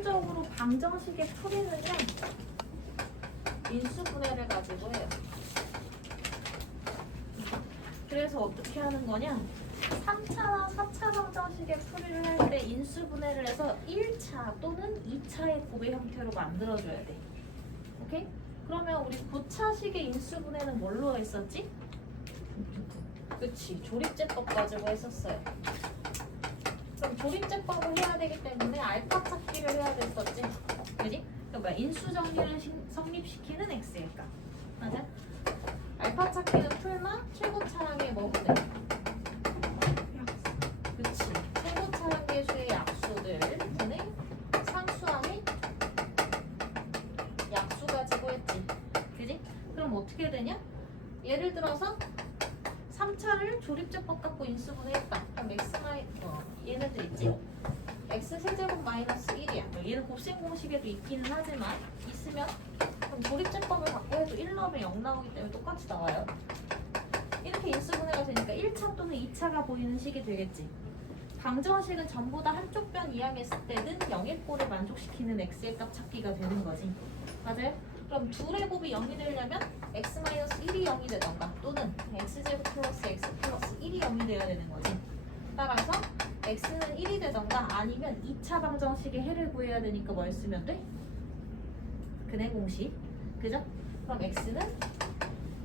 기본적으로 방정식의 풀이는요, 인수분해를 가지고 해요. 그래서 어떻게 하는 거냐? 3차나 4차 방정식의 풀이를 할 때 인수분해를 해서 1차 또는 2차의 곱의 형태로 만들어줘야 돼. 오케이? 그러면 우리 9차식의 인수분해는 뭘로 했었지? 그치, 조립제법 가지고 했었어요. 그럼 조립제법을 해야 되기 때문에 알파 찾기를 해야 됐었지. 그지? 그러니까 인수정리를 성립시키는 x일까? 맞아? 알파 찾기는 풀마 최고 차량의 뭐보다? 그치. 최고 차량의 수의 약수들 분의 상수항의 약수 가지고 했지. 그지? 그럼 어떻게 되냐? 예를 들어서 3차를 조립제법 갖고 인수분해했다. 그럼 얘네들 있지? x세제곱 마이너스 1이야. 얘는 곱셈 공식에도 있기는 하지만 있으면 그럼 조립제법을 갖고 해도 1 넣으면 0 나오기 때문에 똑같이 나와요. 이렇게 인수분해가 되니까 1차 또는 2차가 보이는 식이 되겠지. 방정식은 전부 다 한쪽 변 이항했을 때는 0의 꼴을 만족시키는 x의 값 찾기가 되는 거지. 맞아요? 그럼 둘의 곱이 0이 되려면 x-1이 0이 되던가 또는 x제곱 플러스 x 플러스 1이 0이 되어야 되는 거지. 따라서 x는 1이 되던가 아니면 2차 방정식의 해를 구해야 되니까 뭘 쓰면 돼? 근해 공식. 그죠? 그럼 x는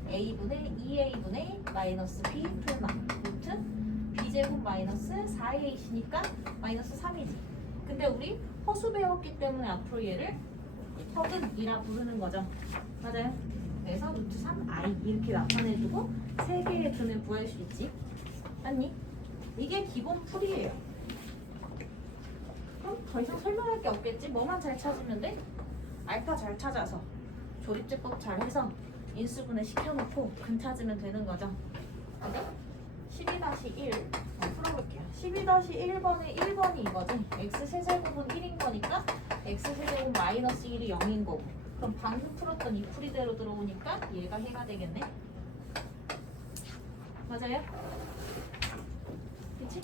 a분의 2a분의 마이너스 b 풀마 루트 b제곱 마이너스 4a이니까 마이너스 3이지. 근데 우리 허수 배웠기 때문에 앞으로 얘를 허근이라 부르는 거죠. 맞아요? 그래서 루트 3i 이렇게 나타내주고 3개의 근을 구할 수 있지. 맞니? 이게 기본 풀이에요. 그럼 더 이상 설명할 게 없겠지? 뭐만 잘 찾으면 돼? 알파 잘 찾아서 조립제법 잘 해서 인수분해 시켜놓고 근 찾으면 되는 거죠. 그죠? 12-1 풀어볼게요. 12-1번에 1번이 이거지. x세제곱은 1인 거니까 x세제곱 마이너스 1이 0인 거고. 그럼 방금 풀었던 이 풀이대로 들어오니까 얘가 해가 되겠네. 맞아요? 그치?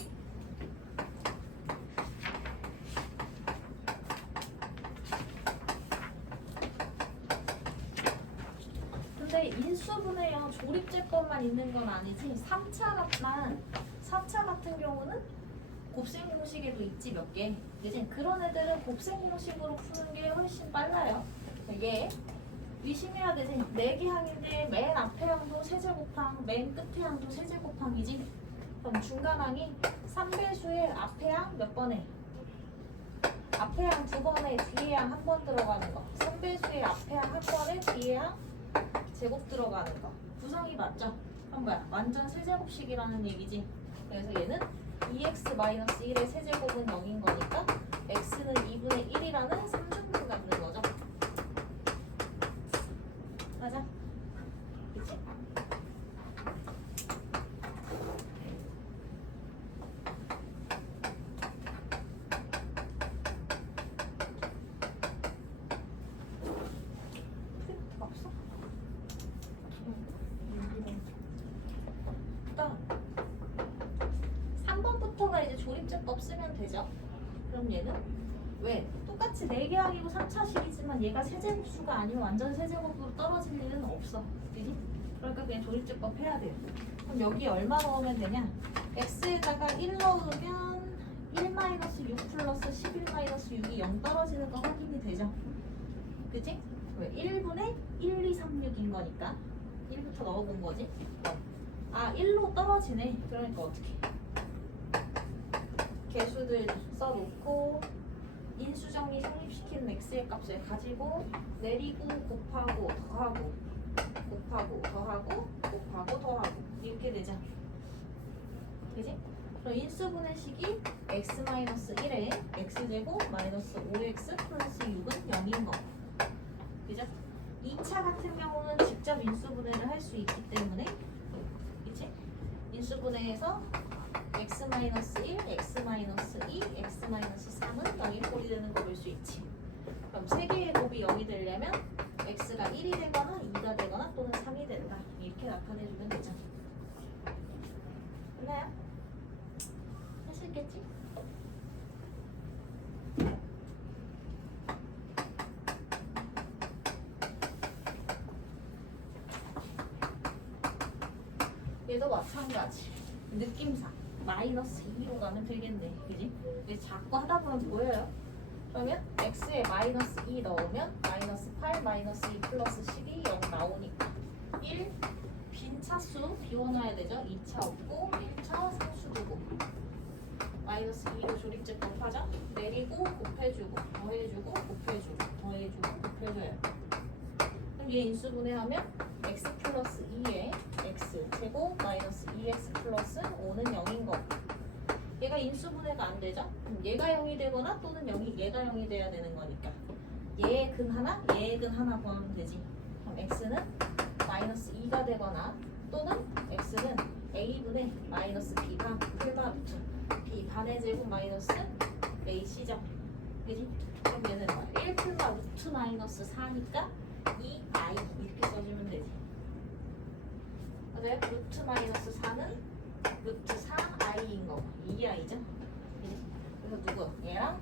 근데 인수분해형 조립제법만 있는 건 아니지. 3차 4차 같은 경우는 곱셈 공식에도 있지 몇 개. 이제 그런 애들은 곱셈 공식으로 푸는 게 훨씬 빨라요. 얘 의심해야 되지. 4개 항인데 맨 앞에 항도 세제곱항, 맨 끝에 항도 세제곱항이지. 그럼 중간항이 3배수의 앞에 항 몇 번에? 앞에 항 2번에 뒤에 항 1번 들어가는 거. 3배수의 앞에 항 1번에 뒤에 항 제곱 들어가는 거. 구성이 맞죠? 그럼 뭐야? 완전 세제곱식이라는 얘기지. 그래서 얘는 2x-1의 세제곱은 0인 거니까 x는 2분의 1이라는 3중분 갖는 거죠. 맞아? 그치? 없어? 일단 3번부터가 이제 조립제법 쓰면 되죠. 그럼 얘는 왜? 똑같이 4개 항이고 3차식이지만 얘가 세제곱수가 아니면 완전 세제곱으로 떨어질 일은 없어. 그지? 그러니까 그냥 조립제법 해야 돼요. 그럼 여기 얼마 넣으면 되냐? x에다가 1 넣으면 1-6 플러스 11-6이 0 떨어지는 거 확인이 되죠. 그지? 왜? 1분의 1, 2, 3, 6인 거니까 1부터 넣어본 거지. 아 1로 떨어지네. 그러니까 어떻게? 개수들 써놓고 인수정리 성립시키는 x의 값을 가지고 내리고 곱하고 더하고 곱하고 더하고 곱하고 더하고 이렇게 되죠. 그지? 그럼 인수분해식이 x-1에 x제곱 마이너스 5x 플러스 6은 0인 거. 그죠? 2차 같은 경우는 직접 인수분해를 할 수 있기 때문에 그치? 인수분해에서 x-1, x-2, x-3은 0이 꼴이 되는 거 볼 수 있지. 그럼 3개의 곱이 0이 되려면 x가 1이 되거나 2가 되거나 또는 3이 된다. 이렇게 나타내주면 되죠. 됐나요? 할 수 있겠지? 마찬가지. 느낌상 마이너스 2로 가면 되겠네. 그지? 이제 자꾸 하다 보면 보여요. 그러면 x에 마이너스 2 넣으면 마이너스 8, 마이너스 2 플러스 12, 0 나오니까 1, 빈 차수 비워놔야 되죠. 2차 없고 1차 상수 두고 마이너스 2로 조립제법 하자. 내리고 곱해주고 더해주고 곱해주고 더해주고 곱해줘요. 그럼 얘 인수분해하면 x 플러스 2에 x 제곱 마이너스 2x 플러스 5는 0인 거고 얘가 인수분해가 안 되죠? 그럼 얘가 0이 되거나 또는 얘가 0이 돼야 되는 거니까 얘의 근 하나, 얘의 근 하나 구하면 되지. 그럼 x는 마이너스 2가 되거나 또는 x는 a분의 마이너스 b반 풀마 루트 b 반의 제곱 마이너스 ac죠. 그지? 그럼 얘는 1 풀마 루트 마이너스 4니까 2i 이렇게 써주면 되지. 맞아요? 루트 마이너스 4는 루트 4i인 거고 2i죠. 그래서 누구? 얘랑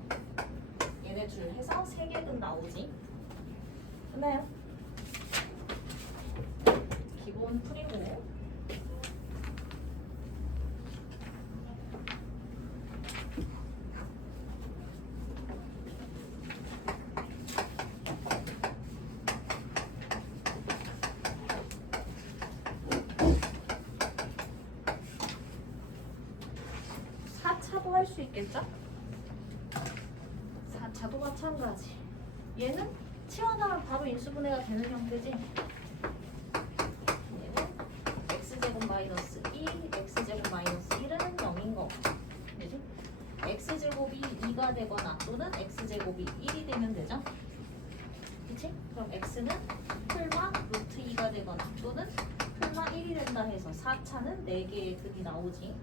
얘네 둘 해서 3개근 나오지. 끝나요? 기본 풀이고 4차도 할 수 있겠죠? 4차도 마찬가지. 얘는 치워나면 바로 인수분해가 되는 형태지. 얘는 x제곱 마이너스 2, x제곱 마이너스 1은 0인 거고. 그지? x제곱이 2가 되거나 또는 x제곱이 1이 되면 되죠? 그치? 그럼 x는 풀마 루트 2가 되거나 또는 풀마 1이 된다 해서 4차는 4개의 근이 나오지.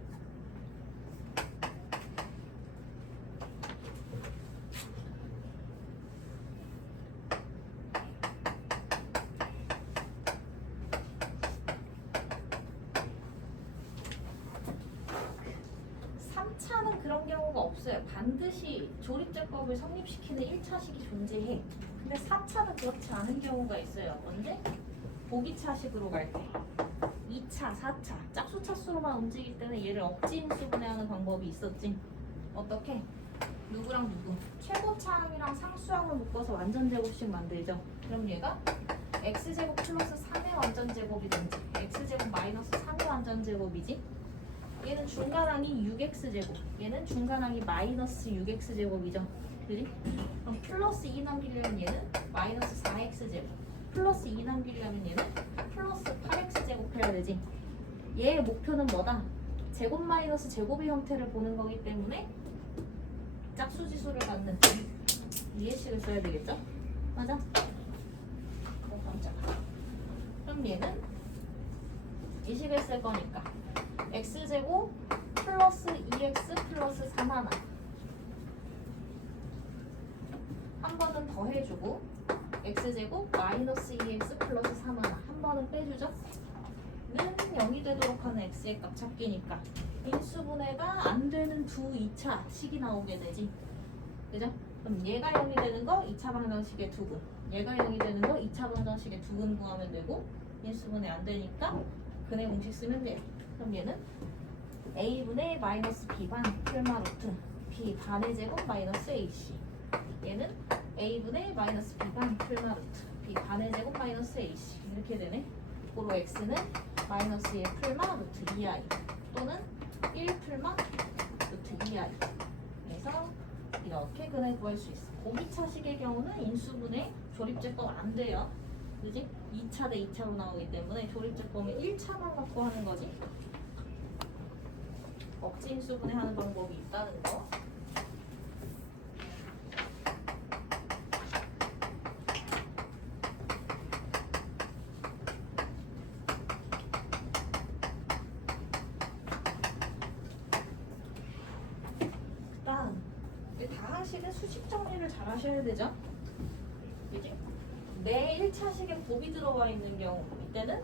그런 경우가 없어요. 반드시 조립제법을 성립시키는 1차식이 존재해. 근데 4차는 그렇지 않은 경우가 있어요. 언제? 보기차식으로 갈 때. 2차, 4차, 짝수차수로만 움직일 때는 얘를 억지 인수분해하는 방법이 있었지. 어떻게? 누구랑 누구? 최고차항이랑 상수항을 묶어서 완전제곱식 만들죠. 그럼 얘가 x제곱 플러스 3의 완전제곱이든지 x제곱 마이너스 3의 완전제곱이지. 얘는 중간항이 6x제곱, 얘는 중간항이 마이너스 6x제곱이죠. 그지? 그럼 플러스 2 남기려면 얘는 마이너스 4x제곱, 플러스 2 남기려면 얘는 플러스 8x제곱 해야 되지. 얘의 목표는 뭐다? 제곱 마이너스 제곱의 형태를 보는 거기 때문에 짝수지수를 갖는 이해식을 써야 되겠죠? 맞아? 깜짝아. 그럼 얘는 이 식을 쓸 거니까 x제곱 플러스 2x 플러스 3 하나 한 번은 더해주고 x제곱 마이너스 2x 플러스 3 하나 한 번은 빼주죠. 는 0이 되도록 하는 x의 값 찾기니까 인수분해가 안 되는 2차 식이 나오게 되지. 그죠? 그럼 얘가 0이 되는 거 2차 방정식의 2근, 얘가 0이 되는 거 2차 방정식의 2근 구하면 되고 인수분해 안 되니까 근의 공식 쓰면 돼요. 그럼 얘는 a분의 마이너스 b반 풀마 루트 b 반의 제곱 마이너스 ac, 얘는 a분의 마이너스 b반 풀마 루트 b 반의 제곱 마이너스 ac 이렇게 되네. 고로 x는 마이너스 1 풀마 루트 2i 또는 1 풀마 루트 2i. 그래서 이렇게 근을 구할 수 있어. 고기차식의 경우는 인수분해 조립제법 안 돼요. 그지? 2차 대 2차로 나오기 때문에 조립제법은 1차만 갖고 하는 거지. 억지 인수분해 하는 방법이 있다는 거. 일단 다항식은 수식 정리를 잘 하셔야 되죠. 그지? 내 1차식에 곱이 들어와 있는 경우 이때는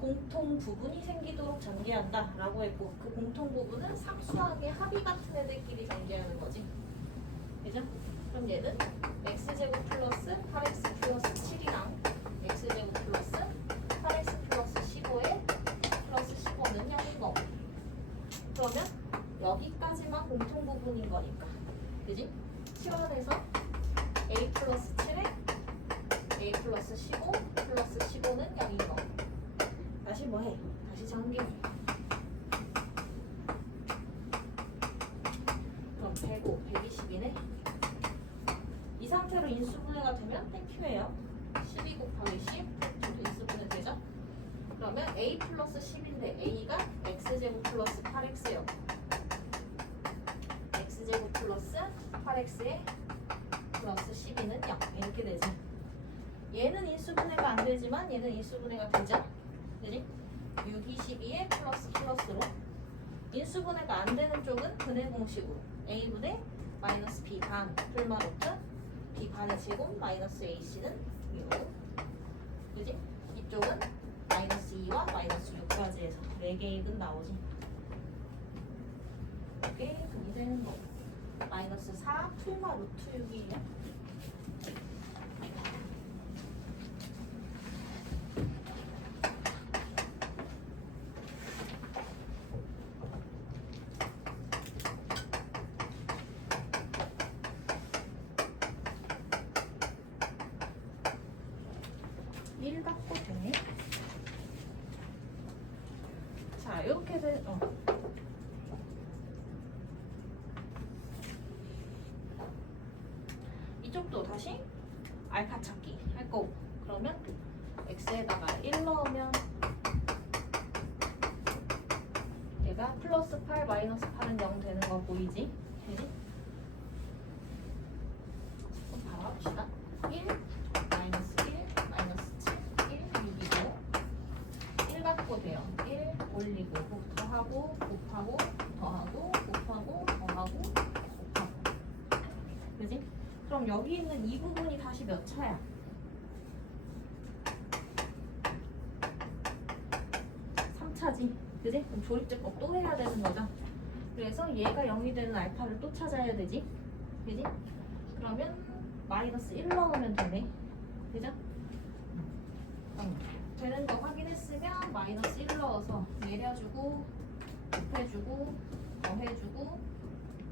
공통 부분이 생기도록 전개한다 라고 했고 그 공통 부분은 상수항의 합의 같은 애들끼리 전개하는 거지. 그죠? 그럼 얘는 x제곱 플러스 8x 플러스 7이랑 x제곱 플러스 8x 플러스 15에 플러스 15는 0 공통 부분인 거니까. 그지? 7원에서 a 플러스 7에 a 플러스 15 플러스 15는 0인 거. 다시 뭐 해? 다시 전개해. 그럼 105, 120이네. 이 상태로 인수분해가 되면 땡큐예요. 12 곱하기 10 인수분해 되죠? 그러면 a 플러스 10인데 a가 x제곱 플러스 8x요. x제곱 플러스 8x에 플러스 12는 0 이렇게 되지. 얘는 인수분해가 안 되지만 얘는 인수분해가 되죠? 그지? 6, 22에 플러스 플러스로 인수분해가 안 되는 쪽은 분해 공식으로 a분의 마이너스 b 반 풀마 루트 b 반의 제곱 마이너스 ac는 6. 그지? 이쪽은 마이너스 2와 마이너스 6까지 해서 4개의 익은 나오지. 이게 분이 되는 거. 마이너스 4 풀마 루트 6이에요. 일 갖고 되네. 자, 이렇게 돼. 이쪽도 다시 알파 찾기 할 거고. 그러면 x에다가 1 넣으면 얘가 플러스 8 마이너스 8은 0 되는 거 보이지? 되지? 그럼 바로 합시다. 1 마이너스 1 마이너스 7 1 6이고 1 갖고 돼요. 1 올리고 더하고 곱하고 더하고 곱하고 더하고 곱하고. 그지? 그럼 여기 있는 이 부분이 다시 몇 차야? 3차지. 그지? 그럼 조립제법 또 해야 되는 거죠. 그래서 얘가 0이 되는 알파를 또 찾아야 되지. 그지? 그러면 마이너스 1 넣으면 되네. 그죠? 되는 거 확인했으면 마이너스 1 넣어서 내려주고 곱해주고 더해주고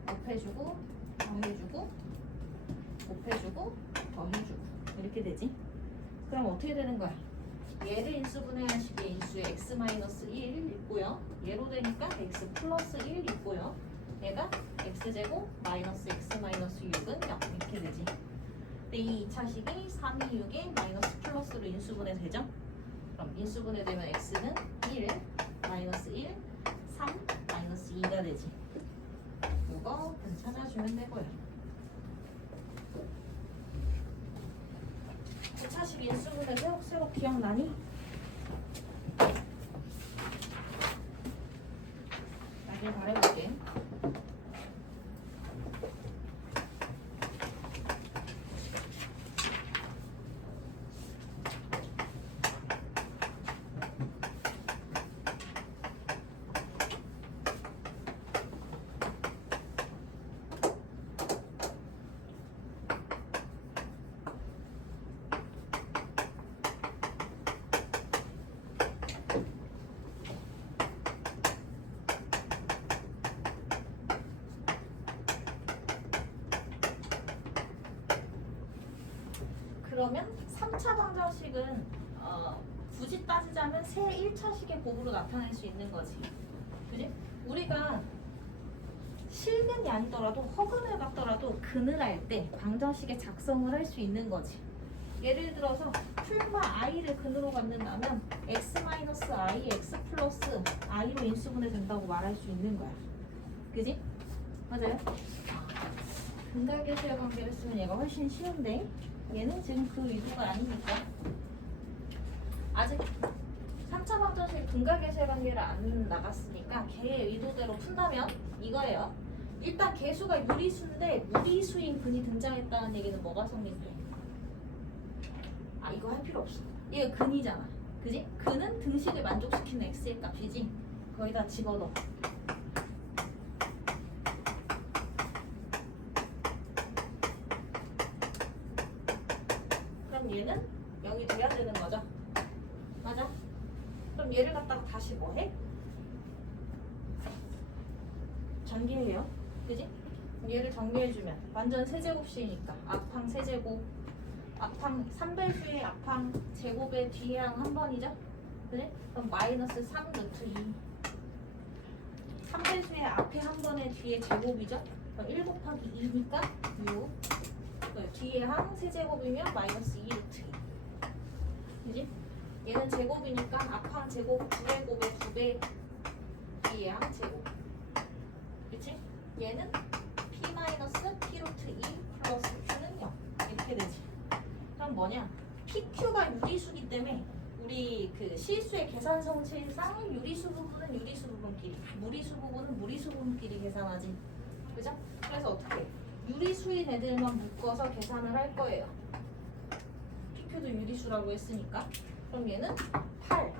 곱해주고 더해주고 곱해주고 더해주고 이렇게 되지. 그럼 어떻게 되는 거야? 얘를 인수분해한 식의 인수에 x-1 있고요. 얘로 되니까 x 플러스 1 있고요. 얘가 x제곱 마이너스 x-6은 0 이렇게 되지. 근데 이 2차식이 3, 2, 6에 마이너스 플러스로 인수분해 되죠? 그럼 인수분해 되면 x는 1, 마이너스 1, 3, 마이너스 2가 되지. 이거 찾아주면 되고요. 2차식 인수분해 새록 기억나니? 나길 바라볼게. 그러면 3차 방정식은 굳이 따지자면 새 1차식의 곱으로 나타낼 수 있는 거지. 그지? 우리가 실근이 아니더라도 허근을 갖더라도 근을 할 때 방정식의 작성을 할 수 있는 거지. 예를 들어서 풀마 i를 근으로 갖는다면 x-i, x 플러스 i로 인수분해 된다고 말할 수 있는 거야. 그지? 맞아요? 근각계수의 관계를 쓰면 얘가 훨씬 쉬운데 얘는 지금 그 의도가 아니니까. 아직 3차 방정식 근각계수의 관계를 안 나갔으니까 걔의 의도대로 푼다면 이거예요. 일단 계수가 유리수인데 무리수인 근이 등장했다는 얘기는 뭐가 성립돼? 아, 이거 할 필요 없어. 얘가 근이잖아. 그지? 근은 등식을 만족시키는 x의 값이지. 거기다 집어넣어. 그럼 얘는 0이 돼야 되는 거죠. 맞아? 그럼 얘를 갖다가 다시 뭐 해? 전개해요. 그지? 얘를 정리해주면 완전 세제곱식이니까 앞항 세제곱, 앞항 3배수의 앞항 제곱의 뒤에 항 한 번이죠? 그래? 그럼 마이너스 3 루트 2 3배수의 앞에 한 번에 뒤에 제곱이죠? 그럼 1 곱하기 2니까 6 뒤에 항 세제곱이면 마이너스 2 루트 2 그지? 얘는 제곱이니까 앞항 제곱 9제곱의 2배 뒤에 항 제곱 그치? 얘는 p 마이너스 p 루트 2 플러스 q는 0 이렇게 되지. 그럼 뭐냐? pq가 유리수기 때문에 우리 그 실수의 계산 성질상 유리수 부분은 유리수 부분끼리, 무리수 부분은 무리수 부분끼리 계산하지. 그죠? 그래서 어떻게? 유리수인 애들만 묶어서 계산을 할 거예요. pq도 유리수라고 했으니까. 그럼 얘는 8.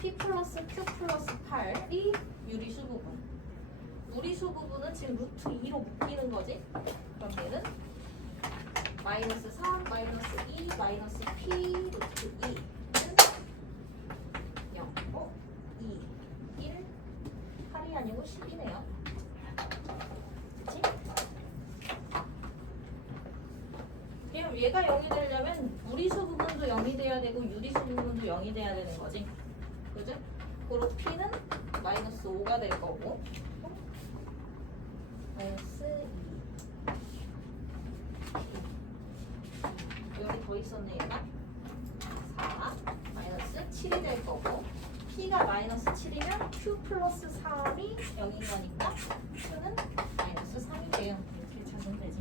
p 플러스 q 플러스 8이 유리수 부분. 무리수 부분은 지금 루트 2로 묶이는 거지. 그럼 얘는 마이너스 3, 마이너스 2, 마이너스 p 루트 2는 0, 2, 1, 8이 아니고 10이네요. 그치? 그럼 얘가 0이 되려면 무리수 부분도 0이 돼야 되고 유리수 부분도 0이 돼야 되는 거지. 그죠? 그리고 p는 마이너스 5가 될 거고 마이너스 2 여기 더 있었네 얘가 4 마이너스 7이 될 거고 p가 마이너스 7이면 q 플러스 3이 0인 거니까 q는 마이너스 3이 돼요. 이렇게 찾으면 되지.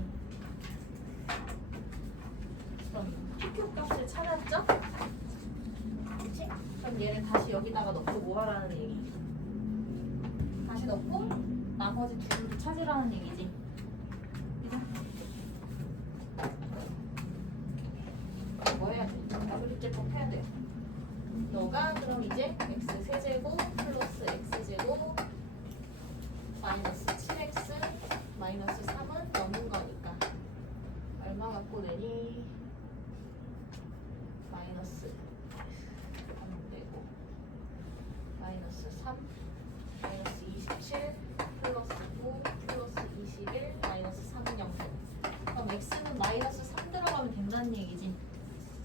그럼 pq 값을 찾았죠? 그치? 그럼 얘를 다시 여기다가 넣고 뭐 하라는 얘기? 다시 넣고 나머지 둘을 찾으라는 얘기지. 그죠? 뭐 해야 돼? 조립제법 해야 돼. 너가 그럼 이제 x 세제곱 플러스 x 제곱 마이너스 7x 마이너스 3은 0인 거니까 얼마 갖고 내니? 마이너스 안 되고 마이너스 3 마이너스 27 플러스 9 플러스 21 마이너스 3은 0. 그럼 x는 마이너스 3 들어가면 된다는 얘기지.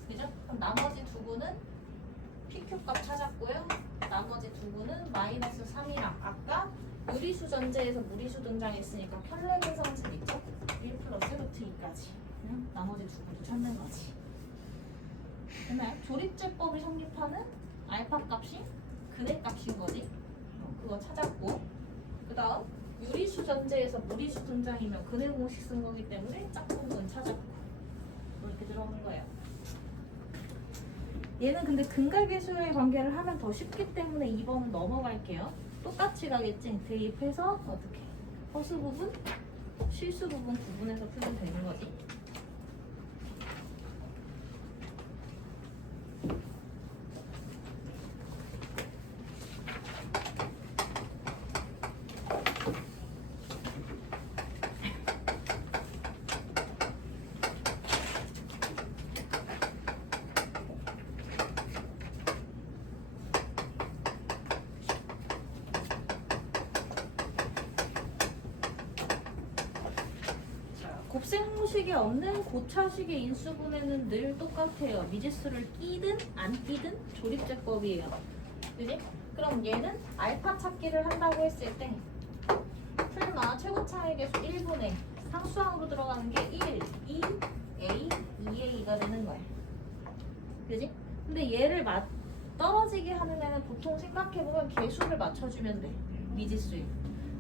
그죠? 그럼 나머지 두 구는 pq 값 찾았고요. 나머지 두 구는 마이너스 3이랑 아까 유리수 전제에서 무리수 등장했으니까 편례계 성질 있죠? 1 플러스 루트 2까지. 나머지 두 구도 찾는 거지. 그러면 조립제법을 성립하는 알파 값이 근의 값인 거지. 그거 찾았고 그 다음 유리수 전제에서 무리수 등장이면 근의 공식 쓴 거기 때문에 짝꿍은 찾았고 이렇게 들어오는 거예요. 얘는 근데 근각계수의 관계를 하면 더 쉽기 때문에 2번은 넘어갈게요. 똑같이 가겠지? 대입해서 어떻게? 허수 부분, 실수 부분 구분해서 풀면 되는 거지. 곱셈 형식이 없는 고차식의 인수분해는 늘 똑같아요. 미지수를 끼든 안 끼든 조립제법이에요. 그지? 그럼 얘는 알파 찾기를 한다고 했을 때 풀마 최고차의 계수 1분의 상수항으로 들어가는 게 1, 2, A, 2A가 되는 거야. 그지? 근데 얘를 떨어지게 하는 애는 보통 생각해보면 계수를 맞춰주면 돼. 미지수에.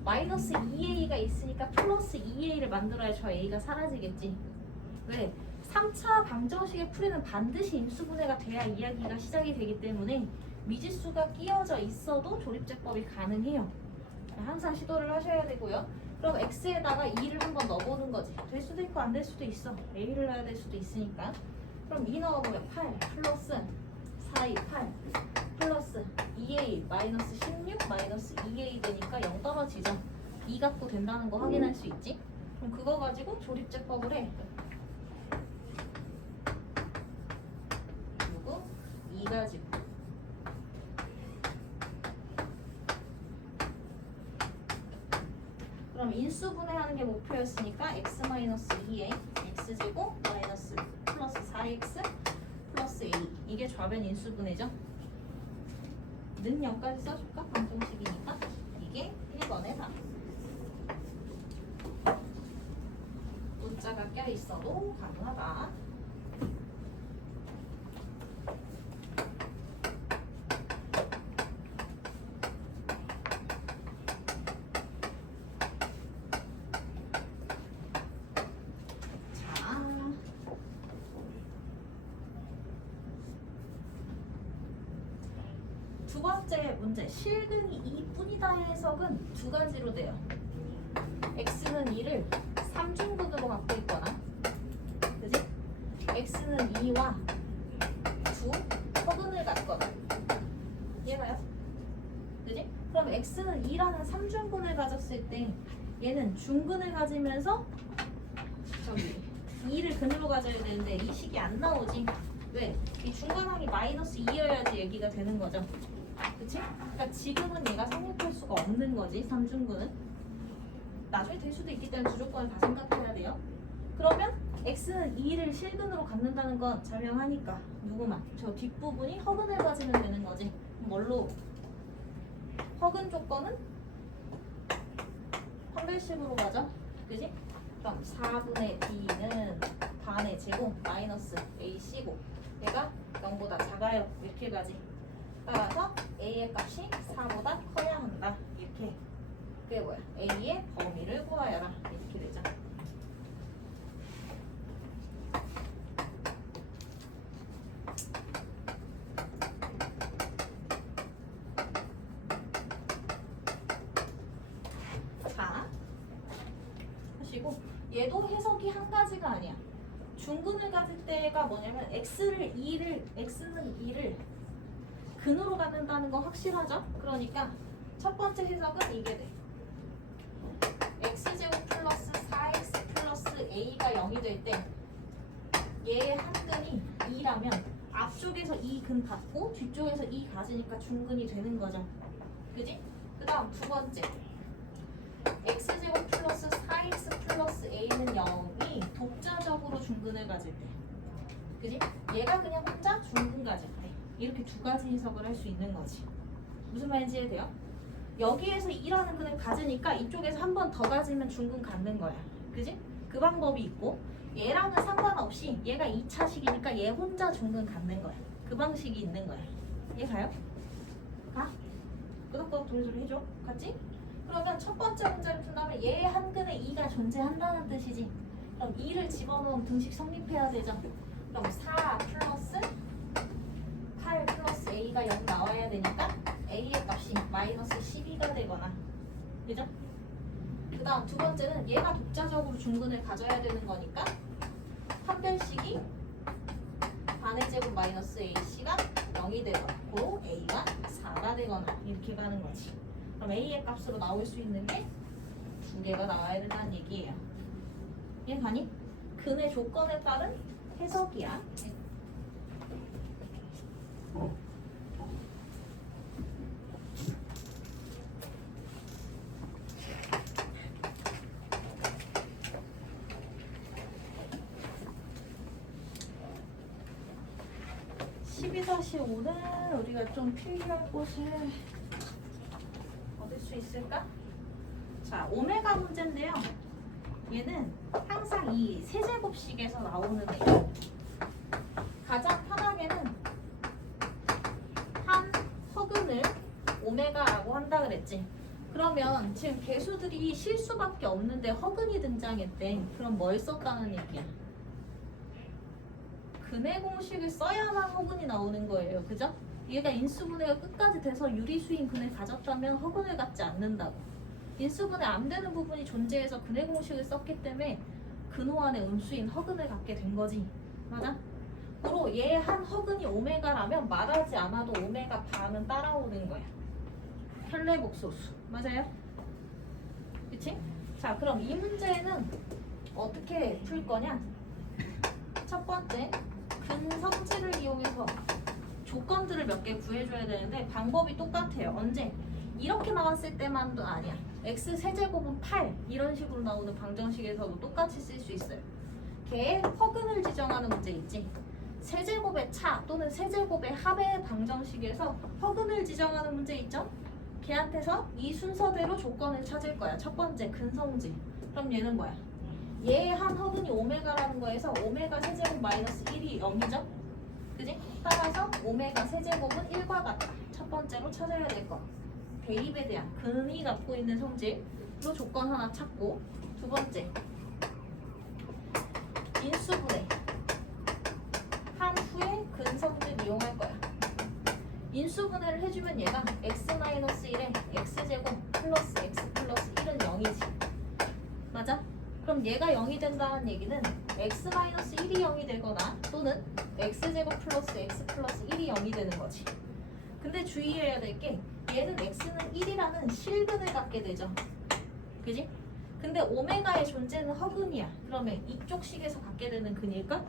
마이너스 2a가 있으니까 플러스 2a를 만들어야 저 a가 사라지겠지. 왜? 3차 방정식의 풀이는 반드시 인수분해가 돼야 이야기가 시작이 되기 때문에 미지수가 끼어져 있어도 조립제법이 가능해요. 항상 시도를 하셔야 되고요. 그럼 x에다가 2를 한번 넣어보는 거지. 될 수도 있고 안 될 수도 있어. a를 넣어야 될 수도 있으니까. 그럼 2 넣어보면 8 플러스 4, 2, 8 플러스 2a 마이너스 16 마이너스 2a 되니까 0 떨어지죠. 2 갖고 된다는 거 확인할 수 있지? 그럼 그거 가지고 조립제법을 해. 그리고 2 가지고 그럼 인수분해하는 게 목표였으니까 x-2에 x제곱 마이너스 플러스 4x 플러스 a 이게 좌변 인수분해죠. 는 0까지 써줄까? 방정식이니까 이게 1번의 답. 문자가 껴있어도 가능하다. 두 번째 문제, 실근이 2뿐이다 해석은 두 가지로 돼요. x는 2를 3중근으로 갖고 있거나, 그지? x는 2와 두 허근을 갖거나. 이해가요? 그지? 그럼 x는 2라는 3중근을 가졌을 때 얘는 중근을 가지면서 저기 2를 근으로 가져야 되는데 이 식이 안 나오지. 왜? 이 중간항이 마이너스 2여야지 얘기가 되는 거죠. 그치? 그러니까 지금은 얘가 성립할 수가 없는 거지, 3중근은. 나중에 될 수도 있기 때문에 주조건을 다 생각해야 돼요. 그러면 x는 2를 실근으로 갖는다는 건 자명하니까 누구만? 저 뒷부분이 허근을 가지면 되는 거지. 뭘로? 허근 조건은 판별식으로 가죠. 그지? 그럼 4분의 b는 반의 제곱 마이너스 ac고 얘가 0보다 작아요. 이렇게 가지. 따라서 a의 값이 4보다 커야 한다. 이렇게. 그게 뭐야? a의 범위를 구하여라. 이렇게 되죠. 자, 하시고 얘도 해석이 한 가지가 아니야. 중근을 가질 때가 뭐냐면 x는 2를 근으로 갖는다는 거 확실하죠? 그러니까 첫 번째 해석은 이게 돼. x제곱 플러스 4x 플러스 a가 0이 될 때 얘의 한근이 2라면 앞쪽에서 2근 갖고 뒤쪽에서 2 가지니까 중근이 되는 거죠. 그지? 그 다음 두 번째 x제곱 플러스 4x 플러스 a는 0이 독자적으로 중근을 가질 때, 그지? 얘가 그냥 혼자 중근 가질 때 이렇게 두 가지 해석을 할 수 있는 거지. 무슨 말인지 이해돼요? 여기에서 2라는 근을 가지니까 이쪽에서 한 번 더 가지면 중근 갖는 거야. 그지? 그 방법이 있고 얘랑은 상관없이 얘가 2차식이니까 얘 혼자 중근 갖는 거야. 그 방식이 있는 거야. 이해 가요? 가? 끄덕끄덕 도리도리 해줘. 갔지? 그러면 첫 번째 문제를 푼다면 얘의 한근에 2가 존재한다는 뜻이지. 그럼 2를 집어넣으면 등식 성립해야 되죠. 그럼 4 플러스 8 플러스 a가 0 나와야 되니까 a의 값이 마이너스 12가 되거나, 그죠? 그 다음 두 번째는 얘가 독자적으로 중근을 가져야 되는 거니까 판별식이 반의 제곱 마이너스 ac가 0이 되고 a가 4가 되거나 이렇게 가는 거지. 그럼 a의 값으로 나올 수 있는 게 두 개가 나와야 된다는 얘기예요. 이해 가니? 근의 조건에 따른 해석이야. 12-5는 우리가 좀 필요할 곳을 얻을 수 있을까? 자, 오메가 문제인데요. 얘는 항상 이 세제곱식에서 나오는 애예요. 가장 편하게는 한 허근을 오메가라고 한다 그랬지. 그러면 지금 개수들이 실수밖에 없는데 허근이 등장했대. 그럼 뭘 썼다는 얘기야? 근의 공식을 써야만 허근이 나오는 거예요. 그죠? 얘가 인수분해가 끝까지 돼서 유리수인 근을 가졌다면 허근을 갖지 않는다고. 인수분해 안 되는 부분이 존재해서 근의 공식을 썼기 때문에 근호환의 음수인 허근을 갖게 된 거지. 맞아? 그리고 얘 한 허근이 오메가라면 말하지 않아도 오메가 반은 따라오는 거야. 혈례복소수. 맞아요? 그치? 자, 그럼 이 문제는 어떻게 풀 거냐? 첫 번째, 근성질을 이용해서 조건들을 몇 개 구해줘야 되는데 방법이 똑같아요. 언제? 이렇게 나왔을 때만도 아니야. x 세제곱은 8 이런 식으로 나오는 방정식에서도 똑같이 쓸 수 있어요. 걔의 허근을 지정하는 문제 있지. 세제곱의 차 또는 세제곱의 합의 방정식에서 허근을 지정하는 문제 있죠? 걔한테서 이 순서대로 조건을 찾을 거야. 첫 번째 근성질. 그럼 얘는 뭐야? 얘의 한 허근이 오메가라는 거에서 오메가 세제곱 마이너스 1이 0이죠? 그지? 따라서 오메가 세제곱은 1과 같다. 첫 번째로 찾아야 될 거. 대입에 대한 근이 갖고 있는 성질로 조건 하나 찾고, 두 번째 인수분해 한 후에 근성질 이용할 거야. 인수분해를 해주면 얘가 x-1에 x제곱 플러스 x 플러스 1은 0이지. 맞아? 그럼 얘가 0이 된다는 얘기는 x-1이 0이 되거나 또는 x제곱 플러스 x 플러스 1이 0이 되는 거지. 근데 주의해야 될 게 얘는 x는 1이라는 실근을 갖게 되죠. 그지? 근데 오메가의 존재는 허근이야. 그러면 이쪽 식에서 갖게 되는 근일까?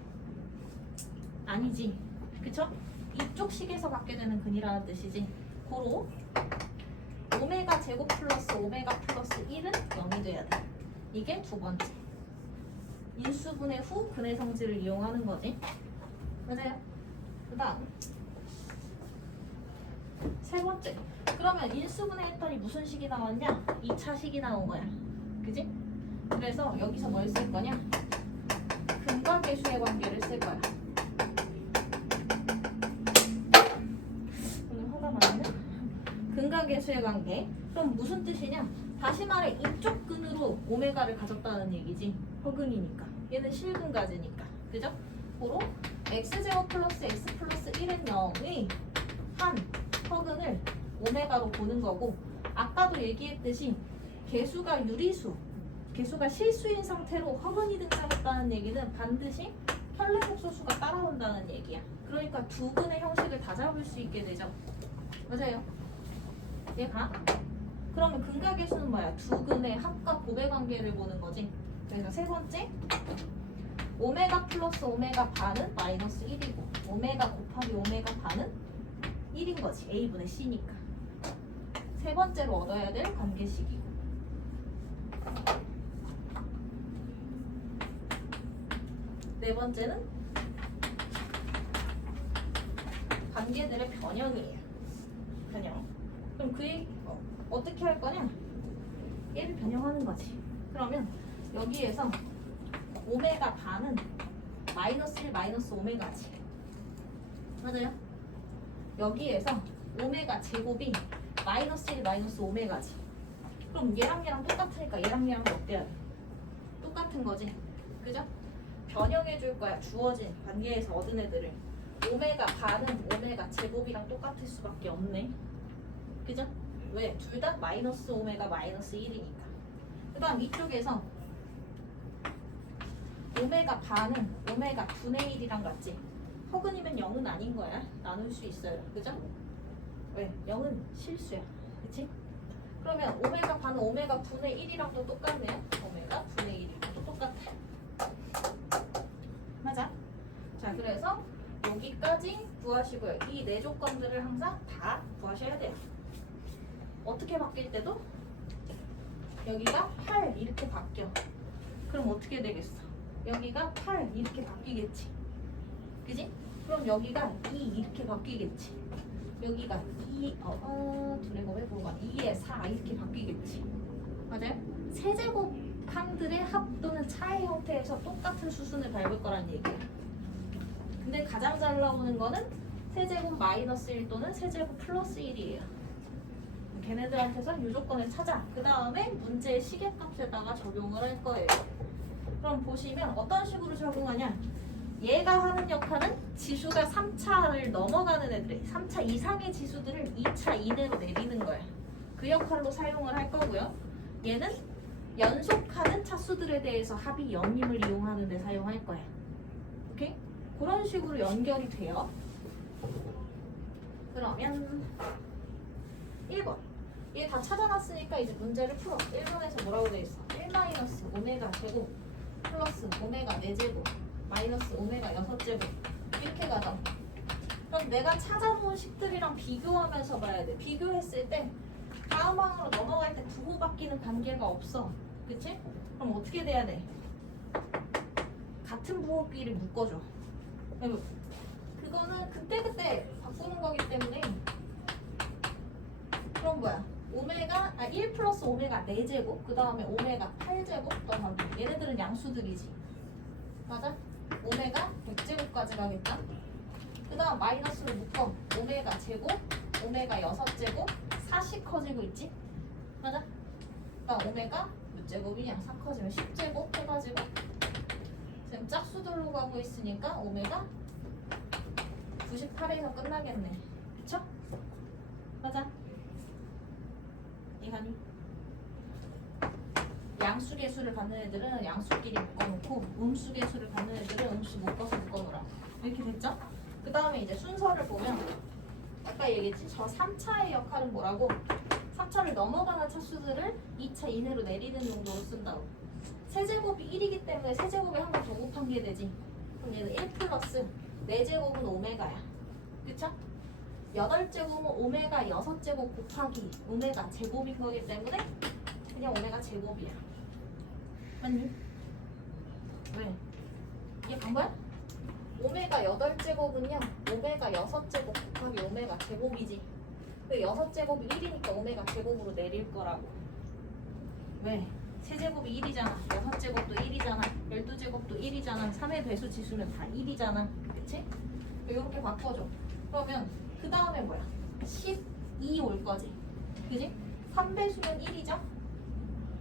아니지. 그쵸? 이쪽 식에서 갖게 되는 근이라는 뜻이지. 고로 오메가 제곱 플러스 오메가 플러스 1은 0이 돼야 돼. 이게 두 번째. 인수분해 후 근의 성질을 이용하는 거지. 맞아요? 그 다음 세 번째. 그러면 인수분해 했더니 무슨 식이 나왔냐? 2차 식이 나온 거야. 그지? 그래서 여기서 뭘 쓸 거냐? 근과 계수의 관계를 쓸 거야. 오늘 화가 많네? 근과 계수의 관계. 그럼 무슨 뜻이냐? 다시 말해 이쪽 근으로 오메가를 가졌다는 얘기지. 허근이니까. 얘는 실근가지니까. 그죠? 고로 x제곱 플러스 x 플러스 1은 0의 한 허근을 오메가로 보는 거고, 아까도 얘기했듯이 개수가 유리수, 개수가 실수인 상태로 허근이 등장했다는 얘기는 반드시 혈례복소수가 따라온다는 얘기야. 그러니까 두 근의 형식을 다 잡을 수 있게 되죠. 맞아요? 얘가 그러면 근과 계수는 뭐야? 두 근의 합과 곱의 관계를 보는 거지. 그래서 세 번째 오메가 플러스 오메가 반은 마이너스 1이고 오메가 곱하기 오메가 반은 1인 거지. A분의 C니까. 세 번째로 얻어야 될 관계식이고. 네 번째는 관계들의 변형이에요. 변형. 그럼 그 얘기 어떻게 할 거냐? 얘를 변형하는 거지. 그러면 여기에서 오메가 반은 마이너스 1 마이너스 오메가지. 맞아요? 여기에서 오메가 제곱이 마이너스 1 마이너스 오메가지. 그럼 얘랑 똑같으니까 얘랑 어때야 돼? 똑같은 거지. 그죠? 변형해 줄 거야. 주어진 관계에서 얻은 애들을. 오메가 반은 오메가 제곱이랑 똑같을 수밖에 없네. 그죠? 왜? 둘 다 마이너스 오메가 마이너스 1이니까. 그 다음 이쪽에서 오메가 반은 오메가 분의 1이랑 같지? 허근이면 0은 아닌 거야. 나눌 수 있어요. 그죠? 왜? 0은 실수야. 그치? 그러면 오메가 반은 오메가 분의 1이랑도 똑같네요. 오메가 분의 1이랑도 똑같아. 맞아? 자, 그래서 여기까지 구하시고요. 이 네 조건들을 항상 다 구하셔야 돼요. 어떻게 바뀔 때도 여기가 8 이렇게 바뀌어. 그럼 어떻게 되겠어? 여기가 8 이렇게 바뀌겠지. 그지? 그럼 여기가 2 이렇게 바뀌겠지. 여기가 2, 둘의 곱에 보관 2에 4 이렇게 바뀌겠지. 맞아요? 세제곱항들의 합 또는 차의 형태에서 똑같은 수순을 밟을 거란 얘기예요. 근데 가장 잘 나오는 거는 세제곱 마이너스 1 또는 세제곱 플러스 1이에요. 걔네들한테서 이 조건을 찾아. 그 다음에 문제의 시계값에다가 적용을 할 거예요. 그럼 보시면 어떤 식으로 적용하냐? 얘가 하는 역할은 지수가 3차를 넘어가는 애들, 3차 이상의 지수들을 2차 이내로 내리는 거야. 그 역할로 사용을 할 거고요. 얘는 연속하는 차수들에 대해서 합이 0임을 이용하는 데 사용할 거야. 오케이? 그런 식으로 연결이 돼요. 그러면 1번. 얘 다 찾아놨으니까 이제 문제를 풀어. 1번에서 뭐라고 돼 있어? 1 마이너스 오메가 제곱 플러스 오메가 4제곱 마이너스 오메가 6제곱 이렇게 가죠. 그럼 내가 찾아놓은 식들이랑 비교하면서 봐야 돼. 비교했을 때 다음 항으로 넘어갈 때 부호 바뀌는 단계가 없어. 그치? 그럼 어떻게 돼야 돼? 같은 부호끼리 묶어줘. 그거는 그때그때 바꾸는 거기 때문에. 그럼 뭐야? 1 플러스 오메가 4제곱, 그 다음에 오메가 8제곱 더하기. 얘네들은 양수들이지. 맞아? 오메가 100제곱까지 가겠다. 그 다음 마이너스로 묶어. 오메가 제곱, 오메가 6제곱, 4씩 커지고 있지? 맞아? 그다음 오메가 몇 제곱이냐? 4 커지면 10제곱 해가지고 지금 짝수들로 가고 있으니까 오메가 98에서 끝나겠네. 그쵸? 맞아? 이하니? 양수계수를 받는 애들은 양수끼리 묶어놓고 음수계수를 받는 애들은 음수 묶어서 묶어놓으라. 이렇게 됐죠? 그 다음에 이제 순서를 보면 아까 얘기했지? 저 3차의 역할은 뭐라고? 3차를 넘어가는 차수들을 2차 이내로 내리는 용도로 쓴다고. 세제곱이 1이기 때문에 세제곱에 한 번 더 곱한 게 되지. 그럼 얘는 1 플러스 4제곱은 오메가야. 그쵸? 8제곱은 오메가 6제곱 곱하기 오메가 제곱인 거기 때문에 그냥 오메가 제곱이야. 맞니? 왜? 이게 간 거야? 오메가 8제곱은요 오메가 6제곱 곱하기 오메가 제곱이지. 그 6제곱이 1이니까 오메가 제곱으로 내릴 거라고. 왜? 세제곱이 1이잖아. 6제곱도 1이잖아. 12제곱도 1이잖아. 3의 배수 지수는 다 1이잖아. 그치? 이렇게 바꿔줘. 그러면 그 다음에 뭐야? 12 올 거지. 그지? 3배수는 1이죠?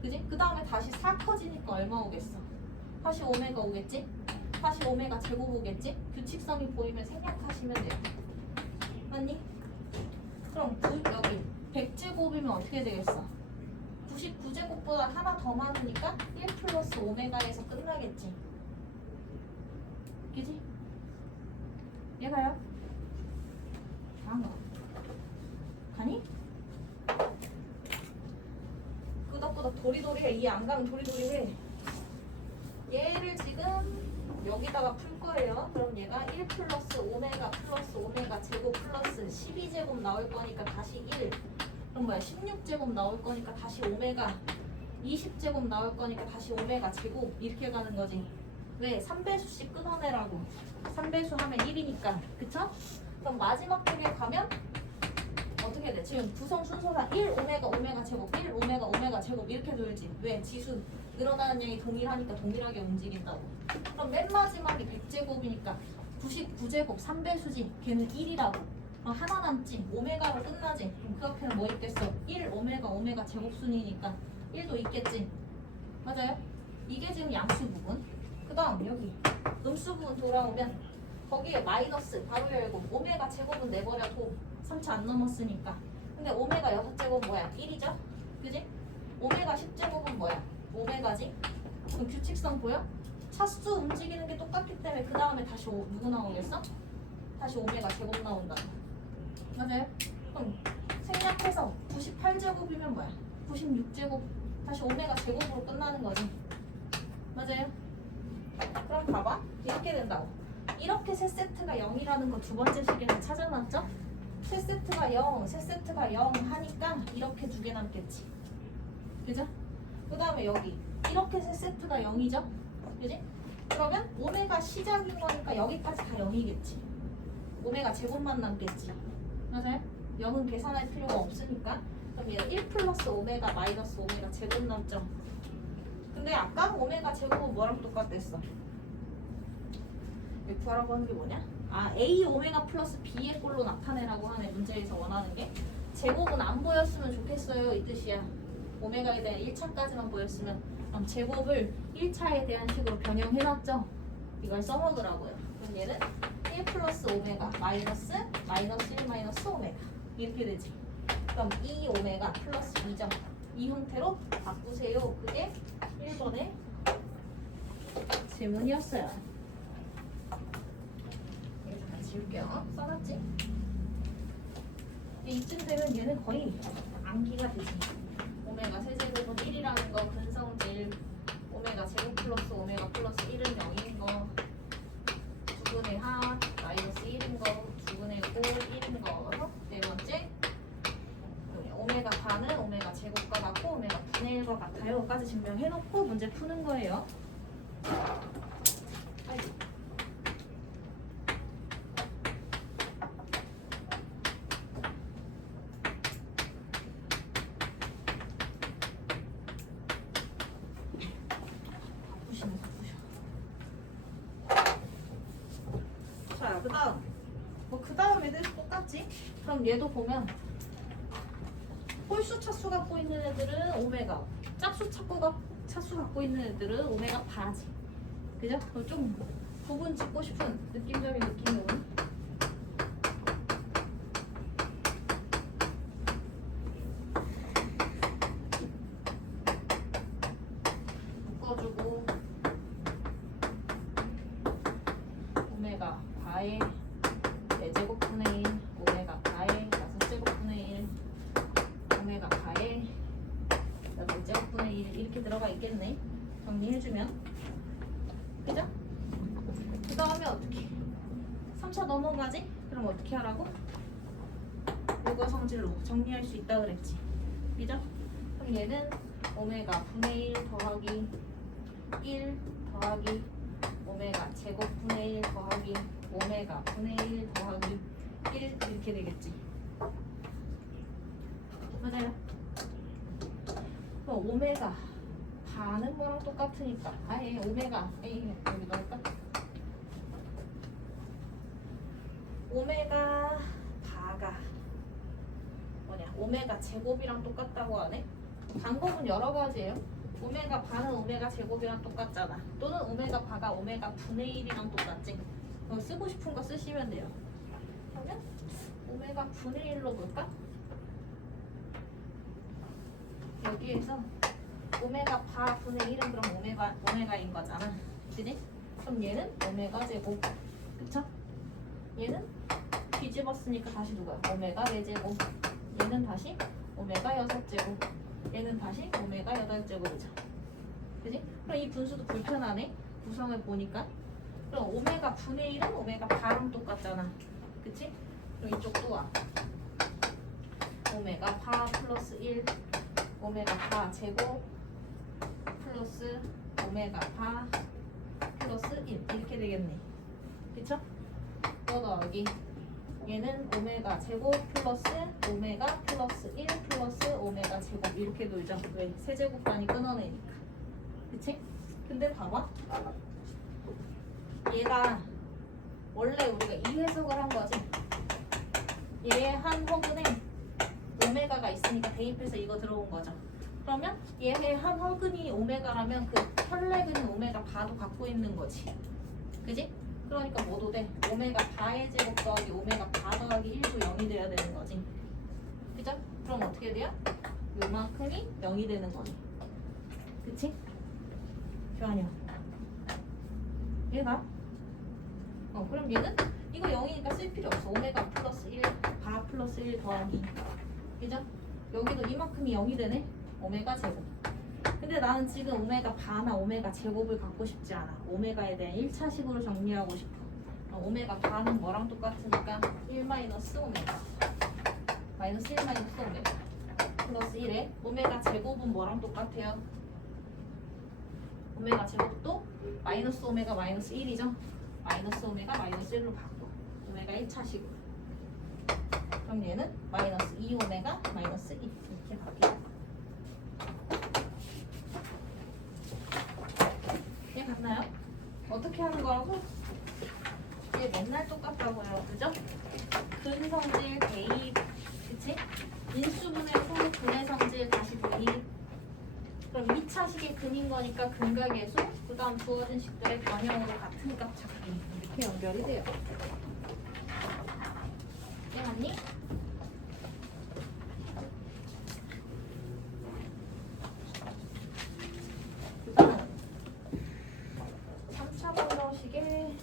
그지? 그 다음에 다시 4 커지니까 얼마 오겠어? 다시 오메가 오겠지? 다시 오메가 제곱 오겠지? 규칙성이 보이면 생략하시면 돼요. 맞니? 그럼 여기 100제곱이면 어떻게 되겠어? 99제곱보다 하나 더 많으니까 1 플러스 오메가에서 끝나겠지. 그지? 얘가요? 다한 거. 가니? 끄덕끄덕 도리도리해. 이해 안 가면 도리도리해. 얘를 지금 여기다가 풀 거예요. 그럼 얘가 1 플러스 오메가 플러스 오메가 제곱 플러스 12제곱 나올 거니까 다시 1. 그럼 뭐야? 16제곱 나올 거니까 다시 오메가 20제곱 나올 거니까 다시 오메가 제곱 이렇게 가는 거지. 왜? 3배수씩 끊어내라고. 3배수 하면 1이니까. 그쵸? 그럼 마지막 쪽에 가면 어떻게 돼? 지금 구성 순서상 1 오메가 오메가 제곱 1 오메가 오메가 제곱 이렇게 돌지. 왜? 지수 늘어나는 양이 동일하니까 동일하게 움직인다고. 그럼 맨 마지막이 100제곱이니까 99제곱 3배수지. 걔는 1이라고. 그럼 하나 남지. 오메가로 끝나지. 그럼 그 앞에는 뭐 있겠어? 1 오메가 오메가 제곱순이니까 1도 있겠지. 맞아요? 이게 지금 양수 부분. 그 다음 여기 음수 부분 돌아오면 거기에 마이너스 바로 열고 오메가 제곱은 내버려도 3차 안 넘었으니까. 근데 오메가 6제곱 뭐야? 1이죠? 그지? 오메가 10제곱은 뭐야? 오메가지? 그럼 규칙성 보여? 차수 움직이는 게 똑같기 때문에 그 다음에 다시 누구 나오겠어? 다시 오메가 제곱 나온다. 맞아요? 그럼 생략해서 98제곱이면 뭐야? 96제곱 다시 오메가 제곱으로 끝나는 거지. 맞아요? 그럼 봐봐. 이렇게 된다고. 이렇게 세 세트가 0이라는 거 두 번째 식에서 찾아놨죠? 세 세트가 0, 세 세트가 0 하니까 이렇게 두 개 남겠지. 그죠? 그 다음에 여기 이렇게 세 세트가 0이죠? 그지? 그러면 오메가 시작인 거니까 여기까지 다 0이겠지. 오메가 제곱만 남겠지. 맞아요? 0은 계산할 필요가 없으니까. 그럼 얘는 1 플러스 오메가 마이너스 오메가 제곱 남죠. 근데 아까 오메가 제곱은 뭐랑 똑같댔어? 구하라고 하는 게 뭐냐? 아, A 오메가 플러스 B의 꼴로 나타내라고 하네. 문제에서 원하는 게. 제곱은 안 보였으면 좋겠어요. 이 뜻이야. 오메가에 대한 1차까지만 보였으면. 그럼 제곱을 1차에 대한 식으로 변형해놨죠? 이걸 써먹으라고요. 그럼 얘는 1 플러스 오메가 마이너스 1 마이너스 오메가 이렇게 되지. 그럼 2 오메가 플러스 2점. 이 형태로 바꾸세요. 그게 1번의 질문이었어요. 지울게요. 써놨지? 이쯤 되면 얘는 거의 암기가 되지. 오메가 세제곱은 1이라는 거, 근성질 오메가 제곱 플러스 오메가 플러스 1은 0인 거, 두분의 합 마이너스 1인 거, 두분의 꼴 1인 거. 네 번째 오메가 반은 증명해놓고 문제 푸는 거예요. 아이고. 자, 그다음 그 다음 애들 똑같지? 그럼 얘도 보면 홀수 차수 갖고 있는 애들은 오메가, 짝수 차수 갖고 있는 애들은 오메가 바지. 그죠? 그럼 좀 구분 짓고 싶은 느낌적인 느낌으로 묶어주고 오메가 바의 4제곱분의 1, 오메가 바의 6제곱분의 1, 오메가 바의 8제곱분의 1 이렇게 들어가 있겠네. 정리해주면. 그죠? 그 다음에 어떻게? 3차 넘어가지? 그럼 어떻게 하라고? 요거 성질로 정리할 수 있다 그랬지. 그죠? 그럼 얘는 오메가 분의 1 더하기 1 더하기 오메가 제곱분의 1 더하기 오메가 분의 1 더하기 1 이렇게 되겠지. 맞아요. 그럼 오메가 바는 뭐랑 똑같으니까 아예 오메가 여기 넣을까? 오메가 바가 뭐냐 오메가 제곱이랑 똑같다고 하네. 방법은 여러 가지예요. 오메가 바는 오메가 제곱이랑 똑같잖아. 또는 오메가 바가 오메가 분의 1이랑 똑같지. 쓰고 싶은 거 쓰시면 돼요. 그러면 오메가 분의 1로 볼까? 여기에서 오메가 바 분의 1은 그럼 오메가인 거잖아. 그지? 그럼 얘는 오메가 제곱. 그쵸? 얘는 뒤집었으니까 다시 누구야? 오메가 4제곱. 얘는 다시 오메가 6제곱. 얘는 다시 오메가 8제곱이죠. 그지? 그럼 이 분수도 불편하네. 구성을 보니까. 그럼 오메가 분의 1은 오메가 바랑 똑같잖아. 그치? 그럼 이쪽도 와. 오메가 바 플러스 1 오메가 바 제곱 플러스 오메가 바 플러스 1 이렇게 되겠네. 그쵸? 또 더하기 얘는 오메가 제곱 플러스 오메가 플러스 1 플러스 오메가 제곱 이렇게 놀죠. 왜? 세제곱반이 끊어내니까. 그치? 근데 봐봐. 얘가 원래 우리가 이 해석을 한 거지. 얘 한 허근에 오메가가 있으니까 대입해서 이거 들어온 거죠. 그러면 얘의 한 허근이 오메가라면 그 혈내근인 오메가 바도 갖고 있는 거지. 그지? 그러니까 뭐도 돼? 오메가 바의 제곱 더하기 오메가 바 더하기 1도 0이 돼야 되는 거지. 그죠? 그럼 어떻게 돼요? 요만큼이 0이 되는 거지. 그치? 좋아요. 얘가 그럼 얘는 이거 0이니까 쓸 필요 없어. 오메가 플러스 1 바 플러스 1 더하기. 그죠? 여기도 이만큼이 0이 되네. 오메가 제곱. 근데 나는 지금 오메가 바나 오메가 제곱을 갖고 싶지 않아. 오메가에 대한 1차식으로 정리하고 싶어. 오메가 바는 뭐랑 똑같으니까 1 마이너스 오메가 마이너스 1 마이너스 오메가 플러스 1에 오메가 제곱은 뭐랑 똑같아요? 오메가 제곱도 마이너스 오메가 마이너스 1이죠? 마이너스 오메가 마이너스 1로 바꿔. 오메가 1차식으로. 그럼 얘는 마이너스 2 오메가 마이너스 1 이렇게 바뀌어. 얘 같나요? 어떻게 하는 거라고? 얘 맨날 똑같다고요. 그죠? 근성질 대입. 그치? 인수분해 후 분해성질 다시 대입. 그럼 2차식의 근인 거니까 근각계수. 그 다음 주어진 식들의 변형으로 같은 값 찾기. 이렇게 연결이 돼요. 얘 맞니? 그 다음 3차 방정식에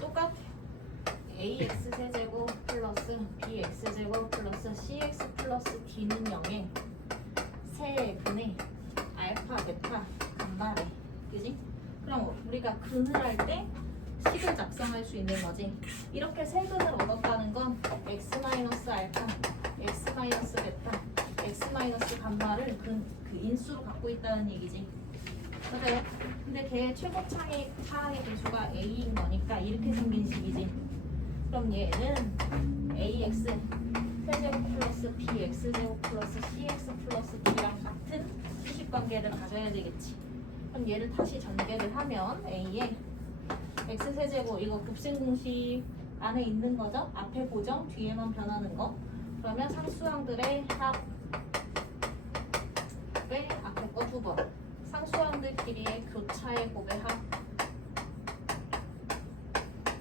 똑같아. ax 세제곱 플러스 bx 제곱 플러스 cx 플러스 d는 0에 세 근에 알파, 베타, 간발에. 그지? 그럼 우리가 근을 할 때 식을 작성할 수 있는 거지. 이렇게 세근을 얻었다는 건 x 마이너스 알파, x 마이너스 베타, x 마이너스 감마를 그 인수로 갖고 있다는 얘기지. 맞아요. 근데 걔의 최고 차항의 개수가 a인 거니까 이렇게 생긴 식이지. 그럼 얘는 ax 세제곱 플러스 bx 제곱 플러스 cx 플러스 d랑 같은 수식 관계를 가져야 되겠지. 그럼 얘를 다시 전개를 하면 a에 x 세제곱 이거 곱셈 공식 안에 있는 거죠. 앞에 고정 뒤에만 변하는 거. 그러면 상수항들의 합의 앞에 거 2번, 상수항들끼리의 교차의 곱의 합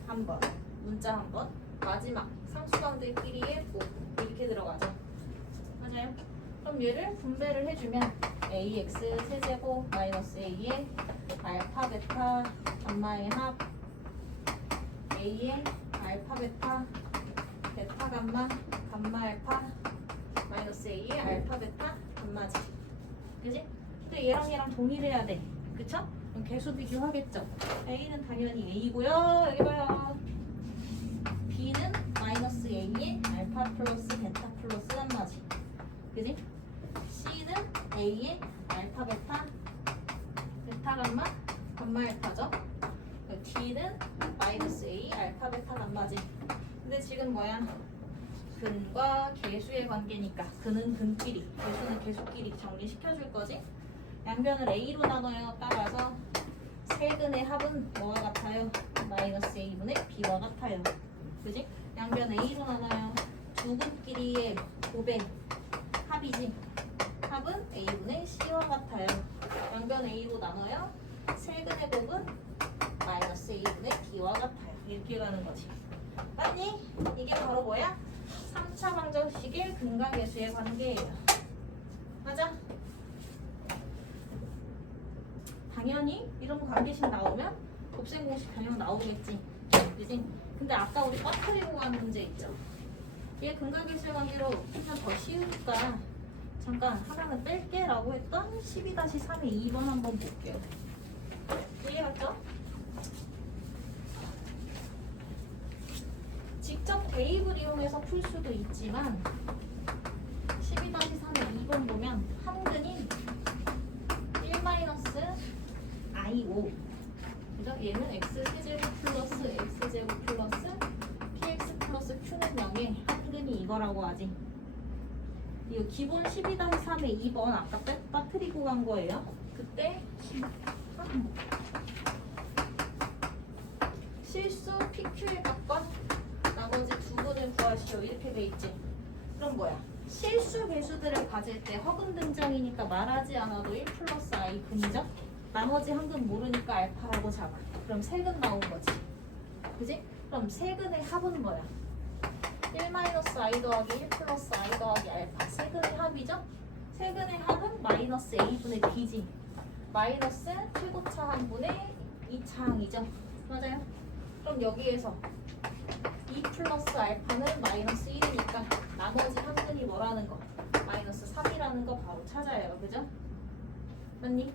1번, 문자 1번, 마지막 상수항들끼리의 곱 이렇게 들어가죠. 맞아요? 그럼 얘를 분배를 해주면 ax 세제곱 마이너스 a의 알파 베타 감마의 합 a의 알파 베타 베타 감마 감마 알파 마이너스 a의 알파 베타 감마지. 그지? 근데 얘랑 동일해야 돼. 그쵸? 그럼 개수 비교하겠죠. a는 당연히 a고요. 여기 봐요. b는 마이너스 a의 알파 플러스 베타 플러스 감마지. 그지? c는 a의 알파 베타 베타 감마 감마 알파죠. d는 마이너스 a 알파 베타 감마지. 근데 지금 뭐야? 근과 개수의 관계니까 근은 근끼리, 개수는 개수끼리 정리시켜줄 거지. 양변을 a로 나눠요. 따라서 세근의 합은 뭐와 같아요? 마이너스 a분의 b와 같아요. 그지? 양변 a로 나눠요. 두 근끼리의 곱의 합이지. 합은 a분의 c와 같아요. 양변 a로 나눠요. 세근의 곱은 마이너스 a분의 b와 같아요. 이렇게 가는 거지. 맞니? 이게 바로 뭐야? 3차 방정식의 근과 개수의 관계예요. 맞아? 당연히 이런 관계식 나오면 곱셈 공식 당연 나오겠지. 그지? 근데 아까 우리 빠뜨리고 간 문제 있죠? 얘 근과 개수의 관계로 그냥 더 쉬우니까 잠깐 하나는 뺄게 라고 했던 12-3의 2번 한번 볼게요. 이해갔죠? 직접 대입을 이용해서 풀 수도 있지만 12-3의 2번 보면 한근이 1-i5 그죠? 얘는 x제곱 플러스 x제곱 플러스 px 플러스 q는 0에 한근이 이거라고 하지. 이거 기본 12-3의 2번 아까 빠뜨리고 간 거예요. 그때 실수 PQ의 값과 나머지 두 분을 구하시오 이렇게 돼 있지. 그럼 뭐야? 실수 개수들을 가질 때 허근 등장이니까 말하지 않아도 1 플러스 i 근이죠? 나머지 한 근 모르니까 알파라고 잡아. 그럼 세근 나온 거지. 그지? 그럼 세근의 합은 뭐야? 1 마이너스 i 더하기 1 플러스 i 더하기 알파. 세근의 합이죠? 세근의 합은 마이너스 a분의 b지. 마이너스 최고차 항분의 2차항이죠. 맞아요? 그럼 여기에서 2 플러스 알파는 마이너스 1이니까 나머지 항근이 뭐라는 거? 마이너스 3이라는 거 바로 찾아요. 그죠? 맞니?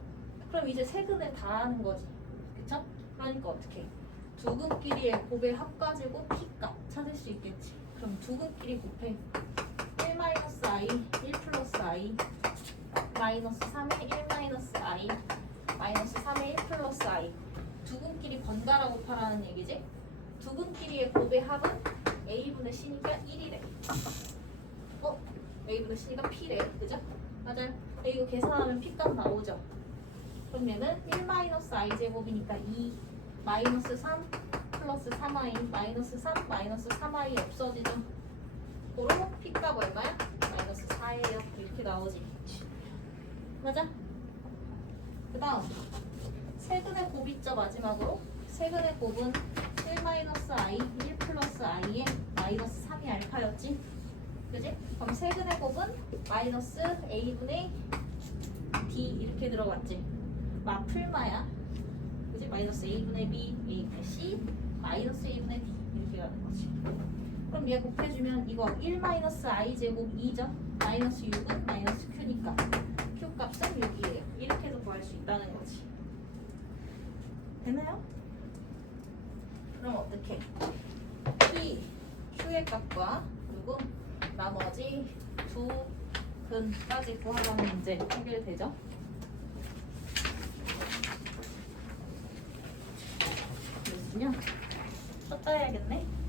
그럼 이제 세근을 다 하는 거지. 그쵸? 그러니까 어떻게? 두 근끼리의 곱의 합 가지고 P값 찾을 수 있겠지. 그럼 두 근끼리 곱해 1 마이너스 i, 1 플러스 i 마이너스 3의 1 마이너스 i 마이너스 3의 1 플러스 i 두 근끼리 번갈아 곱하라는 얘기지. 두 근끼리의 곱의 합은 a분의 c니까 1이래. a분의 c니까 p래. 그죠? 맞아요. 이거 계산하면 p값 나오죠. 그럼 얘는 1 마이너스 i 제곱이니까 2 마이너스 3 플러스 3i 마이너스 3 마이너스 3i 없어지죠. 고로 p값 얼마야? 마이너스 4예요. 이렇게 나오지. 맞아? 그 다음 세근의 곱 있죠. 마지막으로 세근의 곱은 1 마이너스 i 1 플러스 i에 마이너스 3이 알파였지. 그지? 그럼 세근의 곱은 마이너스 a분의 d 이렇게 들어갔지. 마풀마야. 그지? 마이너스 a분의 b, a분의 c, 마이너스 a분의 d 이렇게 가는 거지. 그럼 얘 곱해주면 이거 1 마이너스 i 제곱 2죠. 마이너스 6은 마이너스 q니까 q 값은 6이에요. 이렇게도 구할 수 있다는 거지. 되나요? 그럼 어떻게? Q의 값과 그리고 나머지 두 근까지 구하라는 문제 해결되죠? 그렇군요. 쳤다 해야겠네.